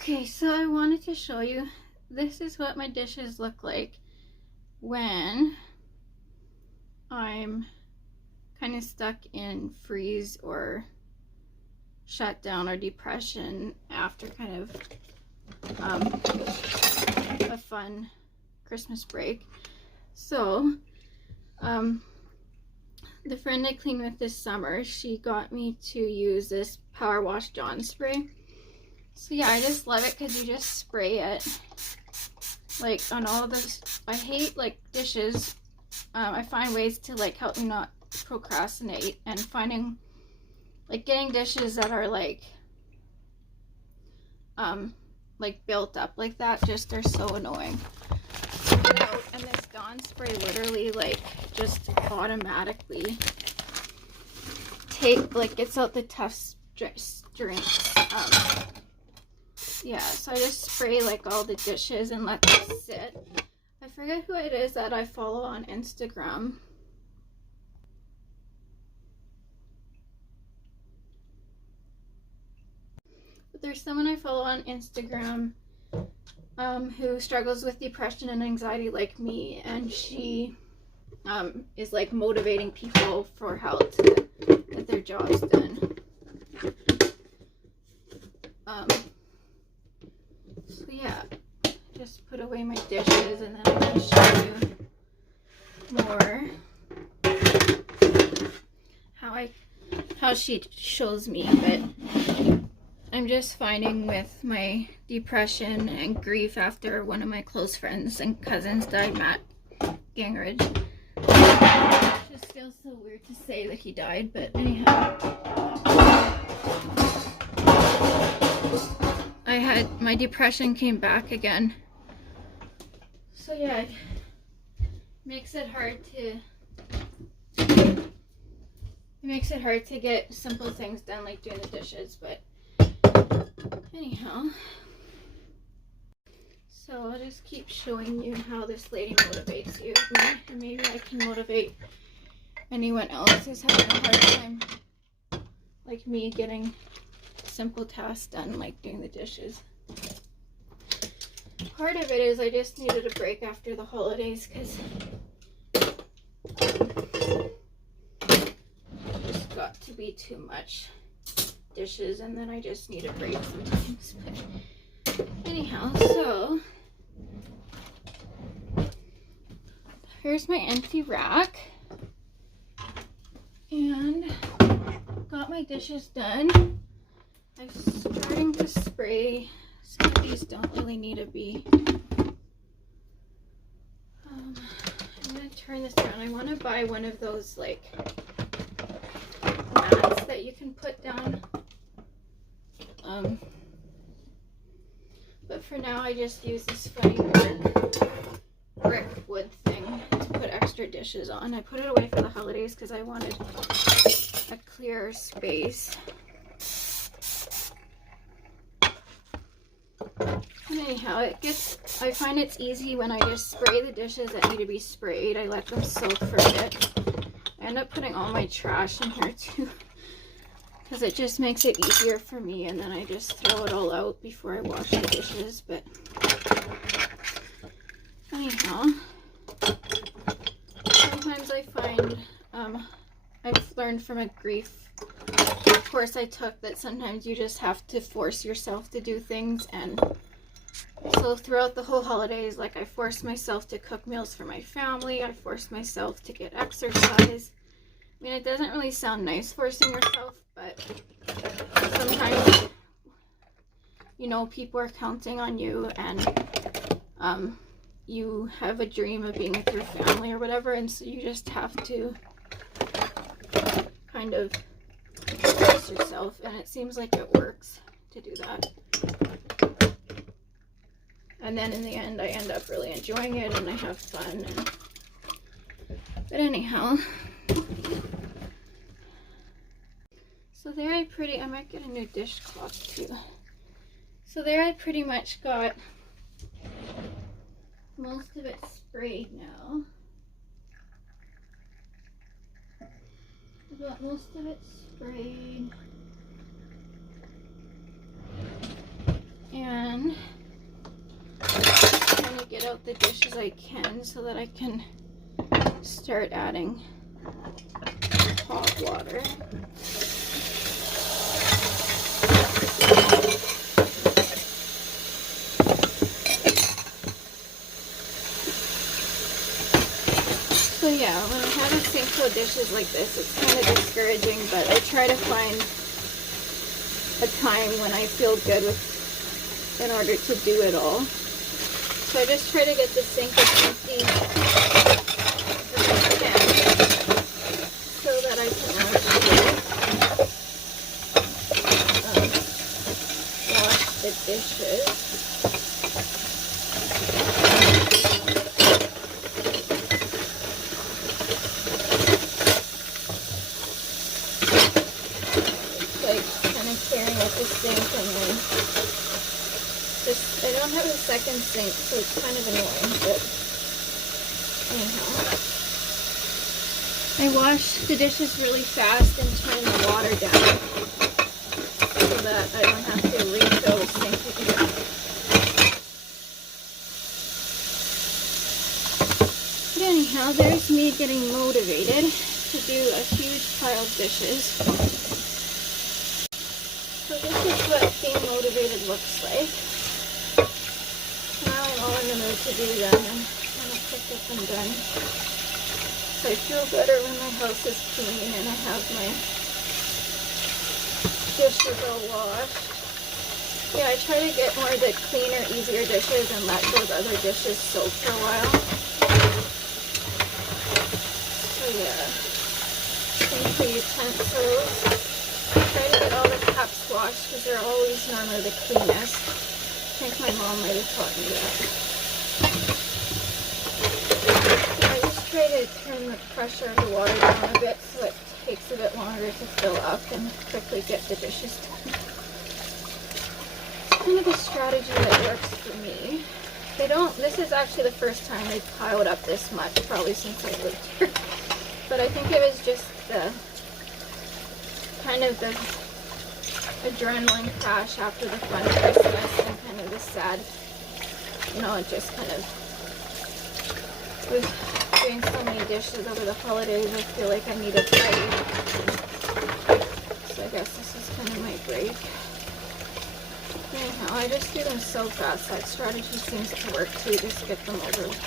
Okay, so I wanted to show you, this is what my dishes look like when I'm kind of stuck in freeze or shutdown or depression after kind of a fun Christmas break. So the friend I cleaned with this summer, she got me to use this Power Wash John spray. So yeah, I just love it because you just spray it like on all of this. I hate like dishes. I find ways to like help me not procrastinate, and finding like getting dishes that are like built up like that, just they're so annoying. And this Dawn spray literally like just automatically gets out the tough drinks. Yeah, so I just spray like all the dishes and let them sit. I forget who it is that I follow on Instagram. But there's someone I follow on Instagram who struggles with depression and anxiety like me, and she is like motivating people for how to get their jobs done. So yeah, just put away my dishes, and then I'm going to show you more how she shows me. But I'm just finding with my depression and grief after one of my close friends and cousins died, Matt Gingrich. It just feels so weird to say that he died, but anyhow. My depression came back again. So yeah, it makes it hard to get simple things done like doing the dishes, but anyhow. So I'll just keep showing you how this lady motivates you, and maybe I can motivate anyone else who's having a hard time like me getting simple tasks done, like doing the dishes. Part of it is I just needed a break after the holidays because it just got to be too much dishes, and then I just need a break sometimes. But anyhow, so here's my empty rack, and got my dishes done. I'm starting to spray. Some of these don't really need to be. I'm going to turn this down. I want to buy one of those like mats that you can put down. But for now I just use this funny brick wood thing to put extra dishes on. I put it away for the holidays because I wanted a clearer space. Anyhow, I find it's easy when I just spray the dishes that need to be sprayed. I let them soak for a bit. I end up putting all my trash in here too, because it just makes it easier for me, and then I just throw it all out before I wash the dishes. But anyhow, sometimes I find I've learned from a grief course I took that sometimes you just have to force yourself to do things. And so throughout the whole holidays, like, I forced myself to cook meals for my family. I forced myself to get exercise. I mean, it doesn't really sound nice forcing yourself, but sometimes, you know, people are counting on you, and you have a dream of being with your family or whatever, and so you just have to kind of force yourself, and it seems like it works to do that. And then in the end, I end up really enjoying it, and I have fun. But anyhow, so there I might get a new dishcloth too. So there I pretty much got most of it sprayed now. I got most of it sprayed. And I'm gonna get out the dishes I can so that I can start adding hot water. So yeah, when I have a sink full of dishes like this, it's kind of discouraging, but I try to find a time when I feel good in order to do it all. So I just try to get the sink as empty as I can so that I can actually wash the dishes. The sink and then I don't have a second sink, so it's kind of annoying, but anyhow. I wash the dishes really fast and turn the water down so that I don't have to refill the sink again. But anyhow, there's me getting motivated to do a huge pile of dishes. So this is what being motivated looks like. Now I'm all in the mood to do them and kind of pick up and done. So I feel better when my house is clean and I have my dishes all washed. Yeah, I try to get more of the cleaner, easier dishes and let those other dishes soak for a while. So yeah, clean the utensils. Try to get all the cups washed because they're always normally the cleanest. I think my mom might have taught me that. I just try to turn the pressure of the water down a bit so it takes a bit longer to fill up and quickly get the dishes done. It's kind of a strategy that works for me. This is actually the first time they've piled up this much, probably since I lived here. But I think it was just the kind of the adrenaline crash after the fun Christmas and kind of the sad, it just kind of, with doing so many dishes over the holidays, I feel like I need a break. So I guess this is kind of my break. Anyhow, I just do them so fast. That strategy seems to work too, just get them over with.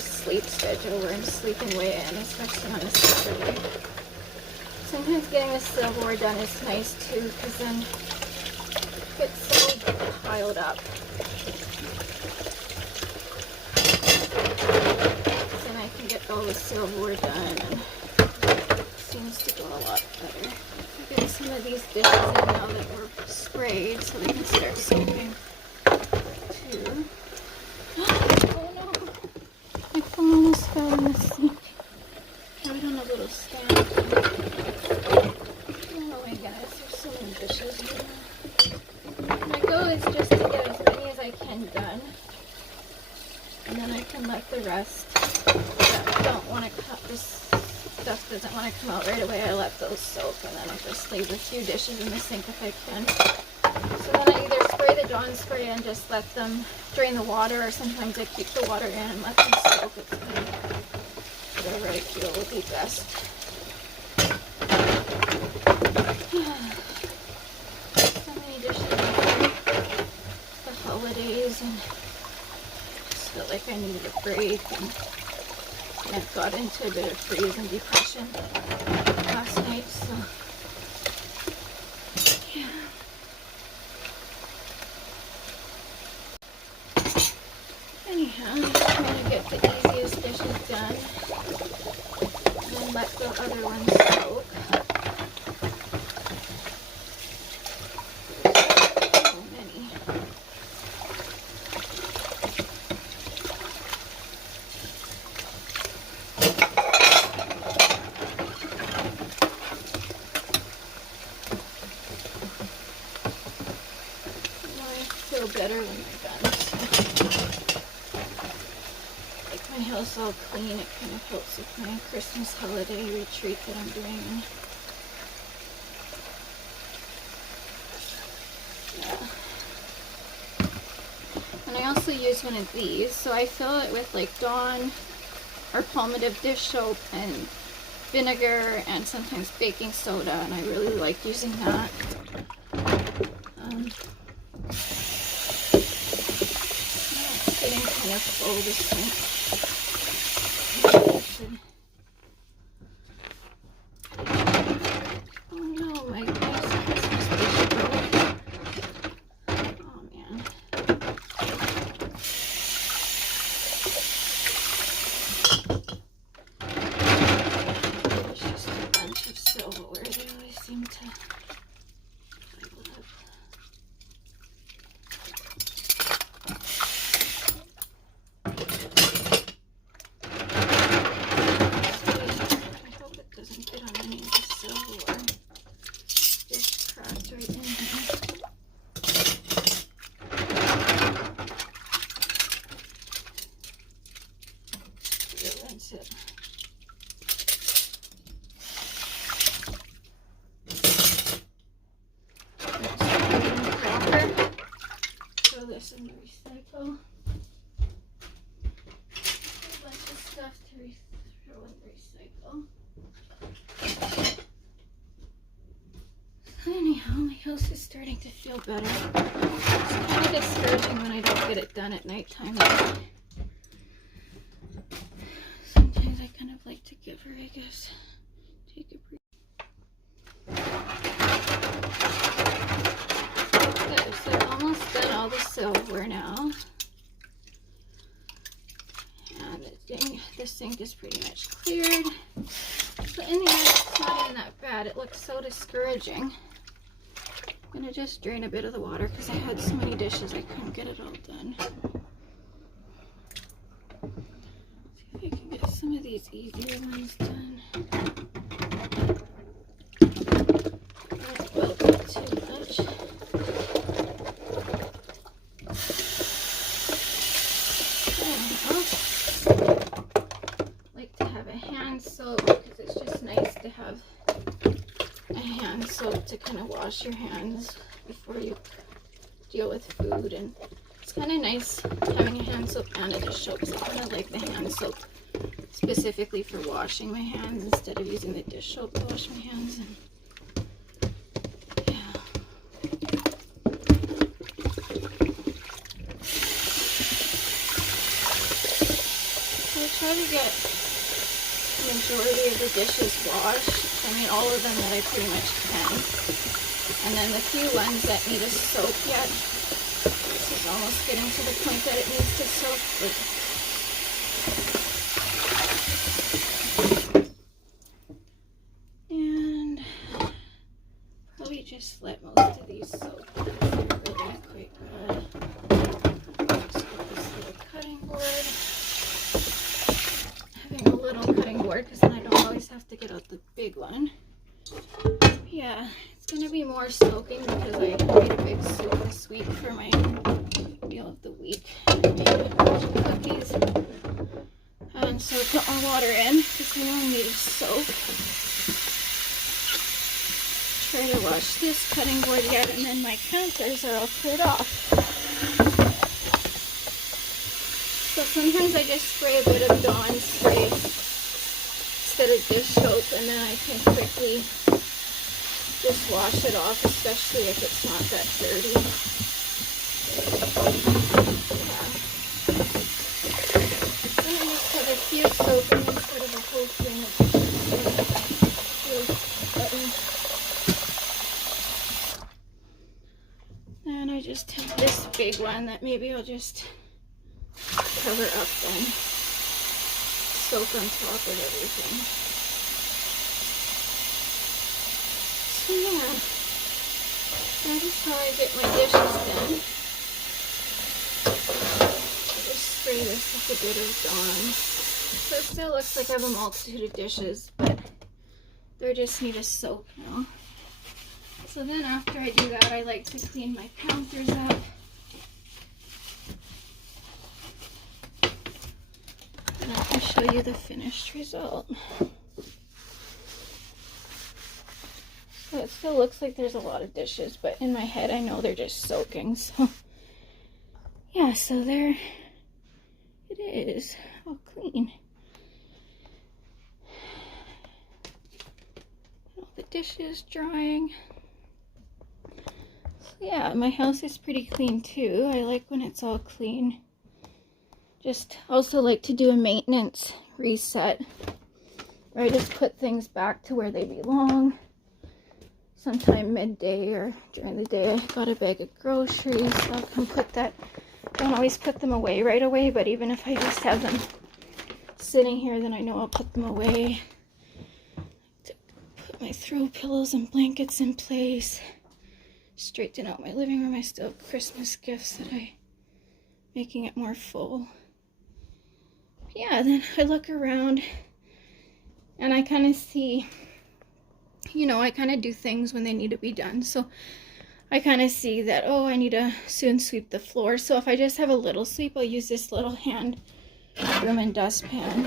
Sleep schedule where I'm sleeping way in, especially on a Saturday. Sometimes getting the silverware done is nice too, because then it gets so piled up. Then I can get all the silverware done and it seems to go a lot better. I'm getting some of these dishes in now that were sprayed so they can start soaking too. Almost fell in the sink. Right on a little stand. Oh my goodness, there's so many dishes here. My goal is just to get as many as I can done. And then I can let the rest that don't want to cut, this stuff doesn't want to come out right away, I let those soak and then I just leave a few dishes in the sink if I can. So then I either spray the Dawn spray and just let them drain the water, or sometimes I keep the water in and let them soak. It's kind of whatever I feel would be best. So many dishes the holidays and I just felt like I needed a break and I got into a bit of freeze and depression last night, so yeah. Anyhow, I'm just trying to get the easiest dishes done and then let the other ones soak. So many. when they're done. So, like my house all clean, it kind of helps with my Christmas holiday retreat that I'm doing. And I also use one of these, so I fill it with like Dawn or Palmolive dish soap and vinegar and sometimes baking soda, and I really like using that. It's getting kind of full, this sink. Oh no, my nice Christmas dish broke. Oh man. There's just a bunch of silverware. They always seem to pile up. I hope it doesn't get on any of the silverware. Just cracked right in here. Rinse it. Throw this in the recycle. A bunch of stuff to throw in the recycle. Anyhow, my house is starting to feel better. It's kind of discouraging when I don't get it done at nighttime. Sometimes I kind of like to give her, I guess, take a break. Okay, so I've almost done all the silverware now. And the sink is pretty much cleared. But in the end, it's not even that bad. It looks so discouraging. I'm gonna just drain a bit of the water because I had so many dishes I couldn't get it all done. See if I can get some of these easier ones done. Well, not too much. Like to have a hand soap because it's just nice to have a hand soap to kind of wash your hands before you deal with food. And it's kind of nice having a hand soap and a dish soap, so I kind of like the hand soap specifically for washing my hands instead of using the dish soap to wash my hands. And yeah. So I try to get the majority of the dishes washed. I mean, all of them that I pretty much can. And then the few ones that need a soak yet, this is almost getting to the point that it needs to soak. And probably just let most of these soak because they're really quite good. Just get this little cutting board. Having a little cutting board because then I don't always have to get out the big one. Yeah, it's going to be more soaking because I made a big soup this week for my meal of the week. I made a bunch of cookies. And so put more water in because we only need a soak. Try to wash this cutting board yet, and then my counters are all cleared off. So sometimes I just spray a bit of Dawn spray instead of dish soap, and then I can quickly just wash it off, especially if it's not that dirty. Yeah. And I just have a few soaking instead of a whole thing of and I just have this big one that maybe I'll just cover up then. Soak on top of everything. So yeah, that is how I get my dishes done. I just spray this with a bit of Dawn. So it still looks like I have a multitude of dishes, but they just need a soak now. So then after I do that, I like to clean my counters up. show you the finished result. So it still looks like there's a lot of dishes, but in my head I know they're just soaking. So yeah, so there it is, all clean. All the dishes drying. So yeah, my house is pretty clean too. I like when it's all clean. Just also like to do a maintenance reset where I just put things back to where they belong. Sometime midday or during the day, I got a bag of groceries, so I can put that. Don't always put them away right away, but even if I just have them sitting here, then I know I'll put them away. To put my throw pillows and blankets in place. Straighten out my living room. I still have Christmas gifts that making it more full. Yeah, then I look around and I kind of see, you know, I kind of do things when they need to be done. So I kind of see that, oh, I need to soon sweep the floor. So if I just have a little sweep, I'll use this little hand broom and dustpan.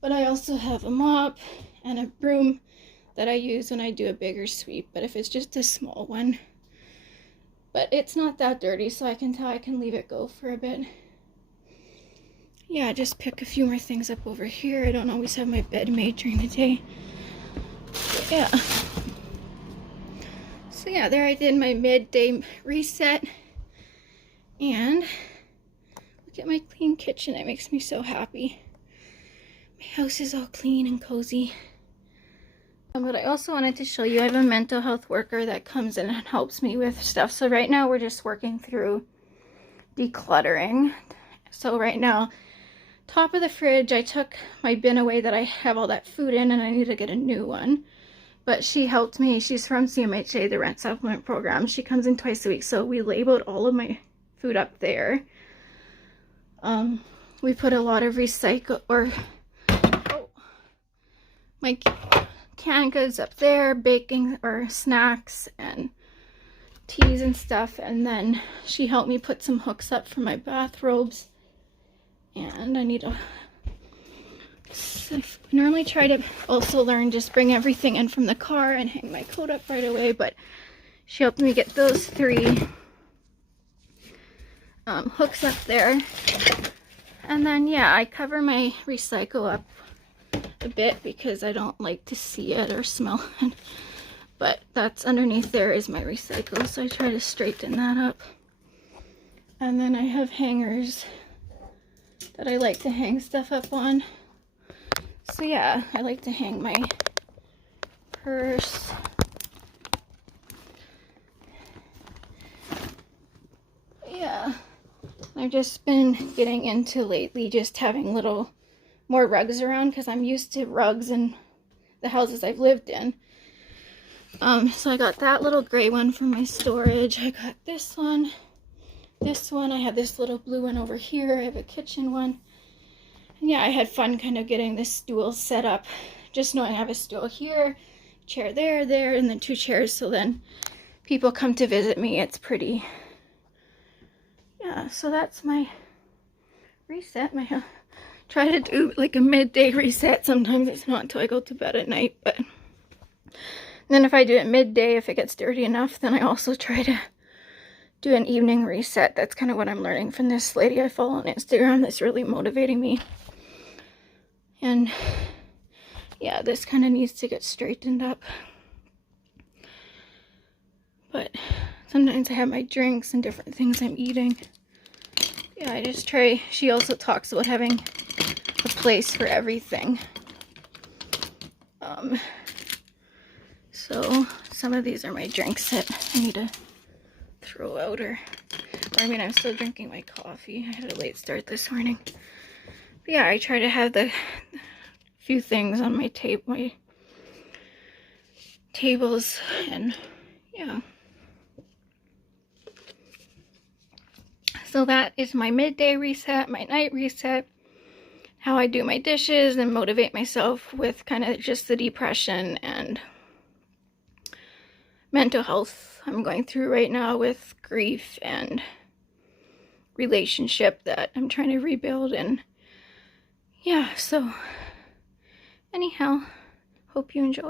But I also have a mop and a broom that I use when I do a bigger sweep. But if it's just a small one, but it's not that dirty, so I can tell I can leave it go for a bit. Yeah, just pick a few more things up over here. I don't always have my bed made during the day. Yeah. So yeah, there I did my midday reset. And look at my clean kitchen. It makes me so happy. My house is all clean and cozy. But I also wanted to show you, I have a mental health worker that comes in and helps me with stuff. So right now we're just working through decluttering. So right now, top of the fridge, I took my bin away that I have all that food in, and I need to get a new one. But she helped me. She's from CMHA, the rent supplement program. She comes in twice a week, so we labeled all of my food up there. We put a lot of my canned goods up there, baking or snacks and teas and stuff. And then she helped me put some hooks up for my bathrobes. And I need to normally try to also learn just bring everything in from the car and hang my coat up right away, but she helped me get those 3 hooks up there. And then yeah, I cover my recycle up a bit because I don't like to see it or smell it, but that's underneath there is my recycle, so I try to straighten that up. And then I have hangers that I like to hang stuff up on. So yeah, I like to hang my purse. Yeah, I've just been getting into lately just having more rugs around because I'm used to rugs in the houses I've lived in. So I got that little gray one for my storage. I got this one. I have this little blue one over here. I have a kitchen one. And yeah, I had fun kind of getting this stool set up. Just knowing I have a stool here, chair there, and then 2 chairs. So then people come to visit me. It's pretty. Yeah, so that's my reset. Try to do like a midday reset. Sometimes it's not until I go to bed at night. But then if I do it midday, if it gets dirty enough, then I also try to do an evening reset. That's kind of what I'm learning from this lady I follow on Instagram that's really motivating me. And yeah, this kind of needs to get straightened up. But sometimes I have my drinks and different things I'm eating. Yeah, I just try. She also talks about having a place for everything. So some of these are my drinks that I need to throw out, or I mean, I'm still drinking my coffee. I had a late start this morning. But yeah, I try to have the few things on my tables, and yeah. So that is my midday reset, my night reset, how I do my dishes and motivate myself with kind of just the depression and mental health I'm going through right now with grief and relationship that I'm trying to rebuild. And yeah, so anyhow, hope you enjoy.